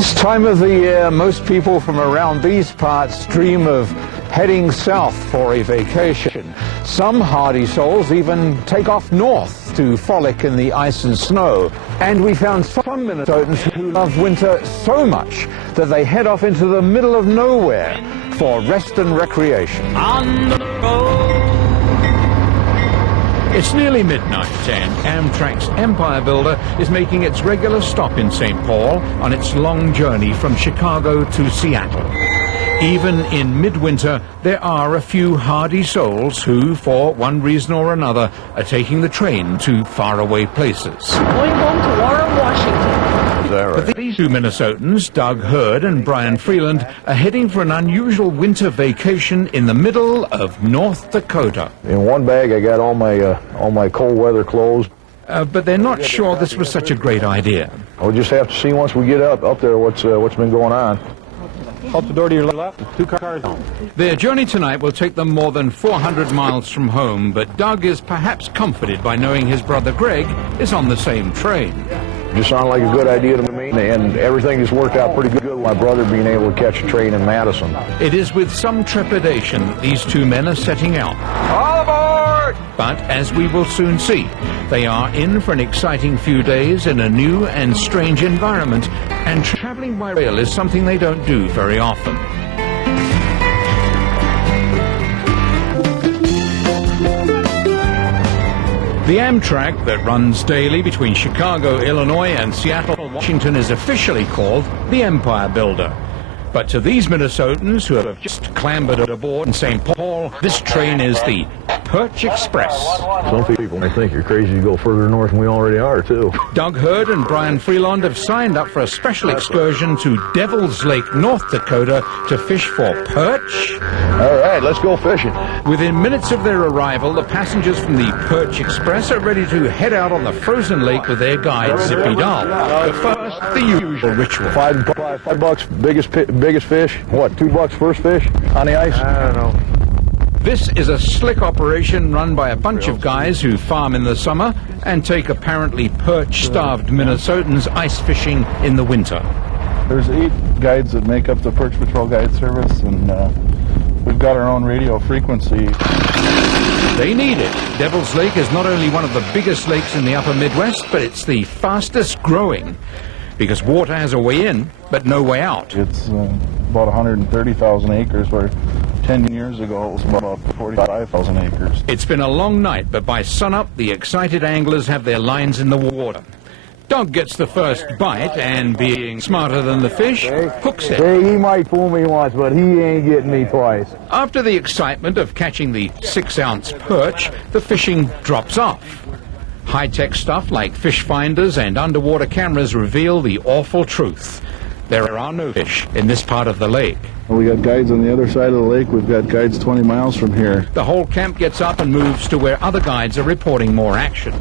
This time of the year, most people from around these parts dream of heading south for a vacation. Some hardy souls even take off north to frolic in the ice and snow. And we found some Minnesotans who love winter so much that they head off into the middle of nowhere for rest and recreation. On the road. It's nearly midnight and Amtrak's Empire Builder is making its regular stop in St. Paul on its long journey from Chicago to Seattle. Even in midwinter, there are a few hardy souls who, for one reason or another, are taking the train to faraway places. Going home to Warren, Washington. But these two Minnesotans, Doug Hurd and Brian Freeland, are heading for an unusual winter vacation in the middle of North Dakota. In one bag, I got all my cold weather clothes. But they're not sure this was such a great idea. We'll just have to see once we get up there what's been going on. Out the door to your left, 2 cars on. Their journey tonight will take them more than 400 miles from home, but Doug is perhaps comforted by knowing his brother Greg is on the same train. Just sounded like a good idea to me, and everything just worked out pretty good with my brother being able to catch a train in Madison. It is with some trepidation that these two men are setting out. All aboard! But as we will soon see, they are in for an exciting few days in a new and strange environment, and traveling by rail is something they don't do very often. The Amtrak that runs daily between Chicago, Illinois and Seattle, Washington is officially called the Empire Builder. But to these Minnesotans who have just clambered aboard in St. Paul, this train is the Perch Express. Some people may think you're crazy to go further north than we already are, too. Doug Hurd and Brian Freeland have signed up for a special excursion to Devil's Lake, North Dakota to fish for perch. All right, let's go fishing. Within minutes of their arrival, the passengers from the Perch Express are ready to head out on the frozen lake with their guide, Zippy Dahl. But first, the usual ritual. $5 biggest fish. What, $2 first fish on the ice? I don't know. This is a slick operation run by a bunch of guys who farm in the summer and take apparently perch-starved Minnesotans ice fishing in the winter. There's 8 guides that make up the Perch Patrol Guide Service, and we've got our own radio frequency. They need it. Devil's Lake is not only one of the biggest lakes in the upper Midwest, but it's the fastest growing, because water has a way in, but no way out. It's about 130,000 acres, where 10 years ago it was about 45,000 acres. It's been a long night, but by sunup, the excited anglers have their lines in the water. Doug gets the first bite, and being smarter than the fish, hooks it. Hey, he might fool me once, but he ain't getting me twice. After the excitement of catching the 6-ounce perch, the fishing drops off. High-tech stuff like fish finders and underwater cameras reveal the awful truth. There are no fish in this part of the lake. We got guides on the other side of the lake. We've got guides 20 miles from here. The whole camp gets up and moves to where other guides are reporting more action.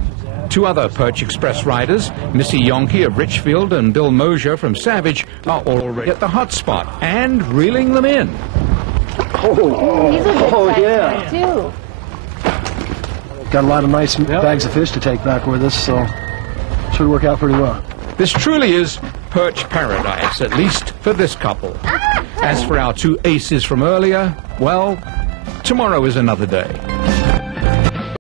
2 other Perch Express riders, Missy Yonke of Richfield and Bill Mosier from Savage, are already at the hot spot and reeling them in. Yeah. Too. Got a lot of nice bags of fish to take back with us, so should work out pretty well. This truly is perch paradise, at least for this couple. As for our 2 aces from earlier, well, tomorrow is another day.